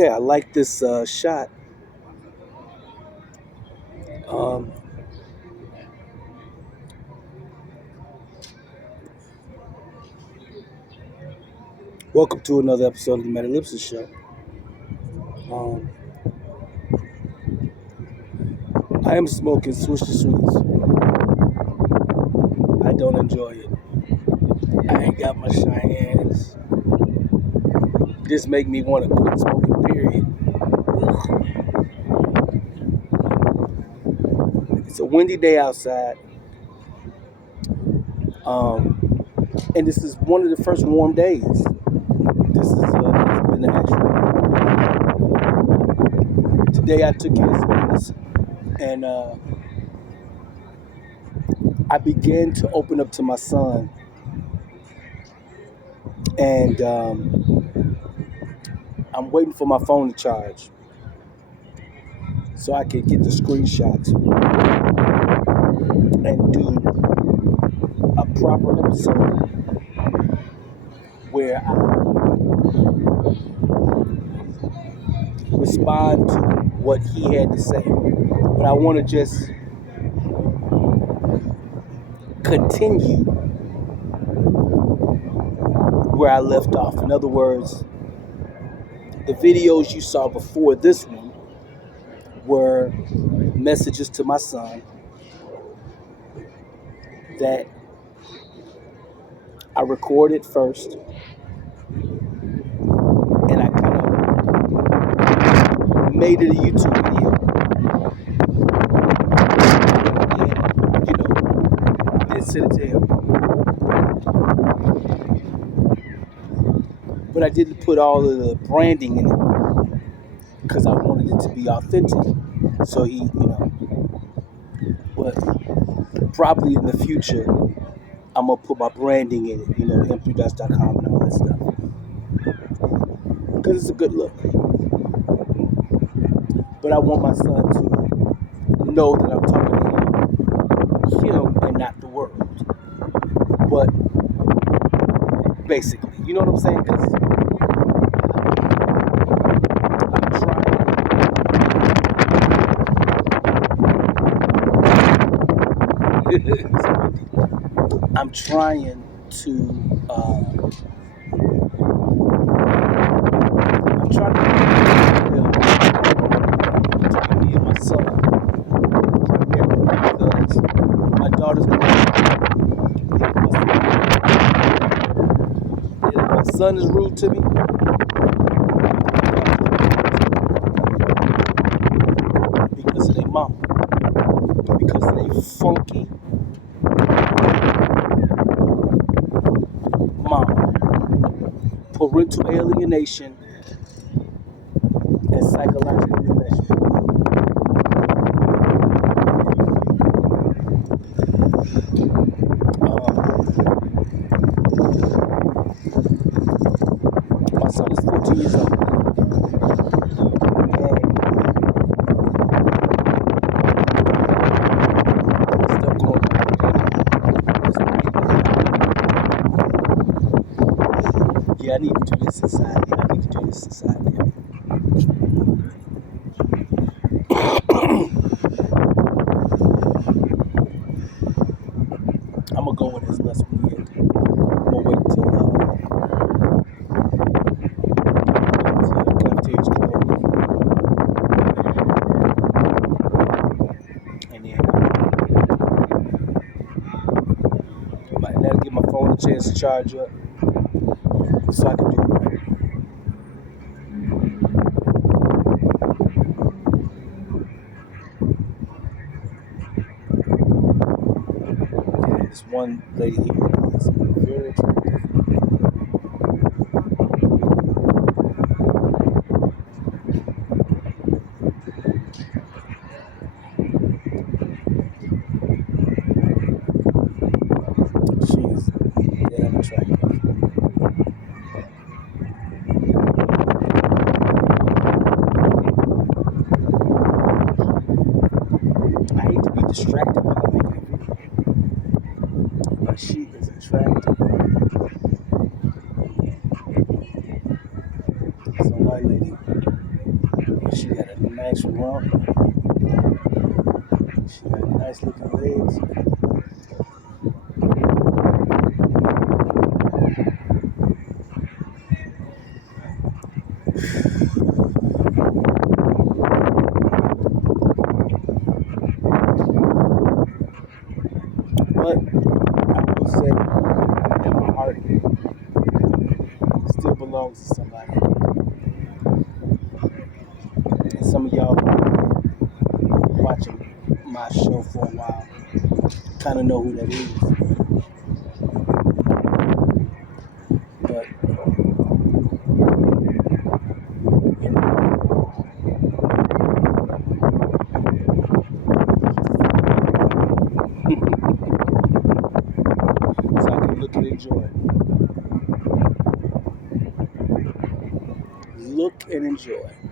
Okay, I like this shot. Um, Welcome to another episode of the Metalipsis Show. Um, I am smoking Swisher Sweets. I don't enjoy it. I ain't got my Cheyennes. This make me want to quit smoking, period. It's a windy day outside. And this is one of the first warm days. It's been an actual. Today I took care of some business and I began to open up to my son. And I'm waiting for my phone to charge so I can get the screenshots and do a proper episode where I respond to what he had to say. But I want to just continue where I left off. In other words, the videos you saw before this one were messages to my son that I recorded first, and I kind of made it a YouTube video. And, then sent it to him. But I didn't put all of the branding in it because I wanted it to be authentic. So but probably in the future, I'm going to put my branding in it, m3dust.com and all that stuff. Because it's a good look. But I want my son to know that I'm talking to him and not the world. But basically, you know what I'm saying? Because I'm trying to me and my son primarily because my daughter's if my son is rude to me, because of their mama, because of their funky mama, parental alienation, and psychological enmeshment. My son is 14 years old. Yeah, I need to do this inside. I'm gonna go with his less weird. I'm gonna wait until the cafeteria's closed, and then I gotta give my phone a chance to charge up, so I can do it right. Yeah, this one lady here is very attractive. She's damn attractive. I hate to be distracted while I'm making a video, but she is attractive. It's a white lady. actual rump. She got nice looking legs. But I will say that my heart still belongs to somebody. And some of y'all watching my show for a while kind of know who that is. But you know, so I can look and enjoy. Look and enjoy.